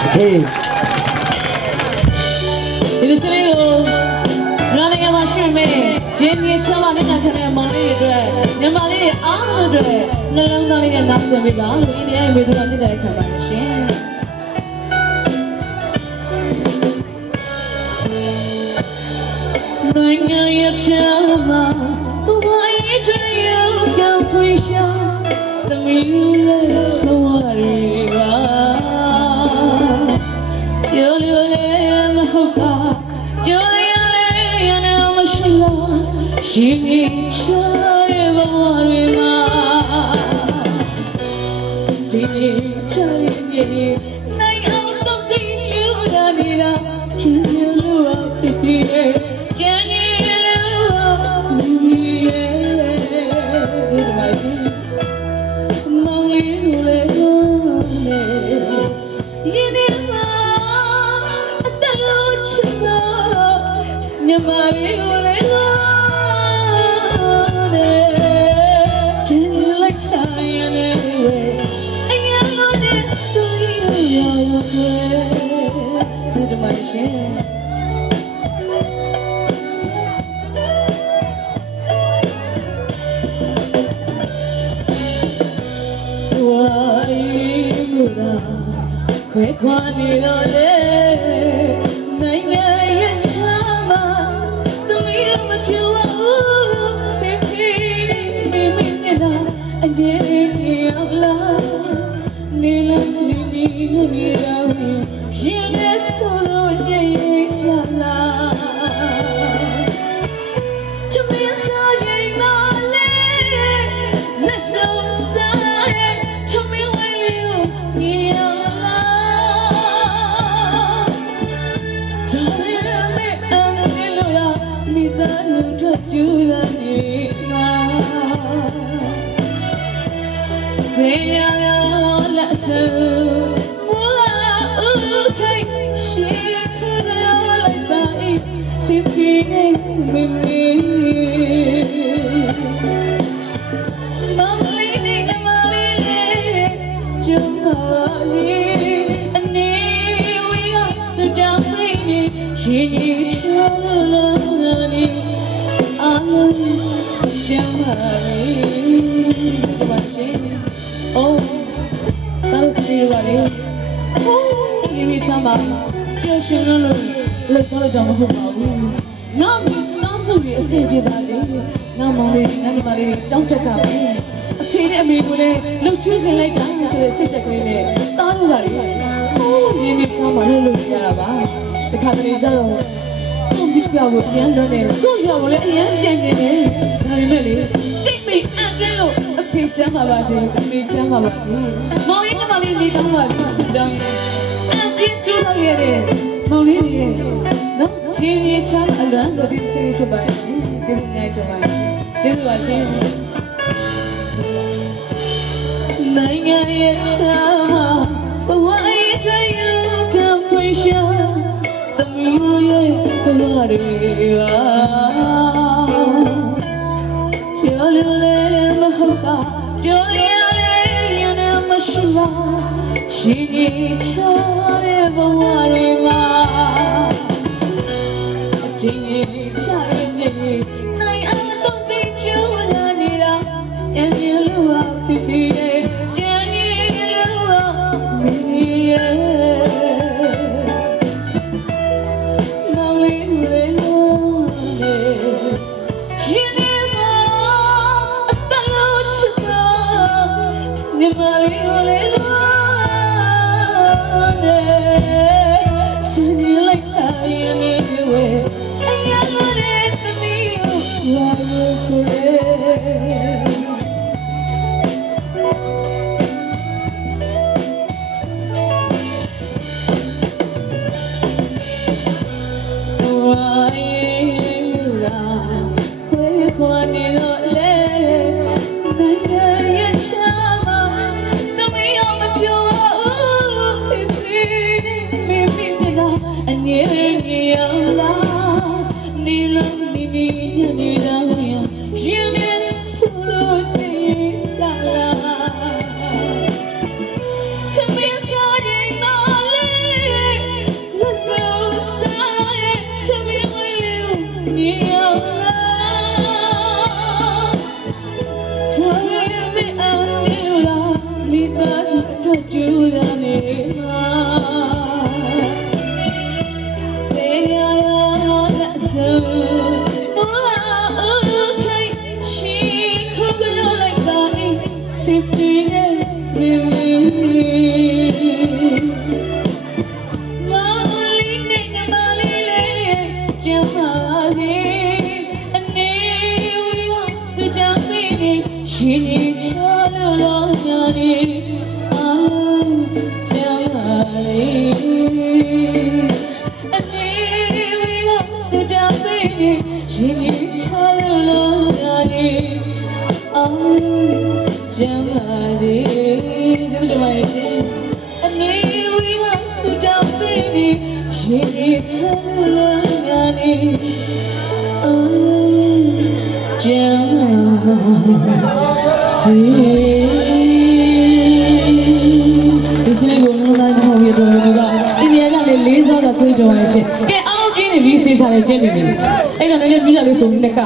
Hey. ဒီလိုစလေးကိုနိုင်ငံမှာရှိမဲ့ရင်းနှီးချမ်းသာနေတဲ့ခံတဲ့မောင်လေးတွေအတွက်မြန်မာလေးတွေအားလုံးအတွက်နှလုံးသားလေးနဲ့နားဆင်ပေးပါလို့အိန္ဒိယရဲ့မေတ္တာမြတ်တဲ့ခံပါလို့ရှင်နိုင်ငံရဲ့ချမ်းသာဘဝရဲ့တွေရောက်ဖွင့်ရှာသမီးရဲ့ဘဝတွေကပြောလို့လည်းမဟုတ်ပါပြောရလည်းရနေမရှိလားရှိနေချရဲ့ဘဝတွေမှာဒီနေ့ချရဲ့နိုင်ငံတော့ဒီကျူလာနေတာကျင်းလို့အဖြစ်ဖြစ်ကျန်နေလို့ဒီမှာမောင်လေးတို့လည်းရင်းနေမှာအတလို့ချစ်တော့မြမလေးကိုလည်းကျင်းလိုက်ချင်နေဝဲအရင်လိုနဲ့သူရောက်ရဲ့ဒီမှာရှင်ခွဲခွာနေတော့လေနိုင်ငံရဲ့ချမ်းသာသမီးတို့မပြောဘူးဖေဖေမိမိနဲ့လားအနေနဲ့ရောက်လာနေလားနေတော့ရင်နဲ့ဆိုလို့ရဲ့ချမ်းသာချမင်းစားရင်မလေးလက်ဆုံးစားရဲ့ချမင်းဝဲလေးကိုမြင်ကျူလာနေတာစေရရလက်စမလာဦးခိုင်ရှိခရလိုက်ပါဖိဖိနေမမေမောင်လေးနေမလေးကျမလေးအနေဝေးစကြမေးရှင်ကြီးချလာနေOh, taruh di lari. Oh, ini sama. Dia selalu lepas dalam rumah. Ngam, langsung dia sedih aja. Ngam mari, ngam mari, jauh cakap. Akhirnya kami boleh lucu selai jangan sudah sejak ini. Taruh lari. Oh, ini sama lalu dia apa? Dekat dari jauh. Biar yang done, kau jauh le yang jangan hari meli. Cipmi ada lo, pijam apa sih? Pijam apa sih? Mau ini malah ni kamu lagi sudah ni. Anjing curang ya deh, mau ni ni. No, sini siapa alam jadi sini sebaik sini jadi naik jalan. Jadi macam naiknya ya cama, bawa itu yang kampusnya. Tamiya keluarga, jalur mahaba, jalur yang masya, sini cari bawarima, sini cari ni, naik atau dijual nira, yang luar pipi, jangan luar miya. အားလုံးကျမ်းပါလေအနေဝေးကစတာပေးရှင်ကြီးချလို့လာနေအားလုံးကျမ်းပါစေကျေးဇူးတင်ပါတယ်ရှင်အနေဝေးကစတာပေးရှင်ကြီးချလို့လာနေအားလုံးကျမ်းပါစေဒီစလေးကိုလုံးသားနေဟုတ်ရတော့ဒီကအိန္ဒိယကလည်းလေးစားတာသိကြပါရဲ့ရှင်ကဲအားလုံးပြင်းနေပြီသိထားတယ်ကျင်းနေပြီအဲ့တော့လည်းပြီးတာလေးစုံနဲ့က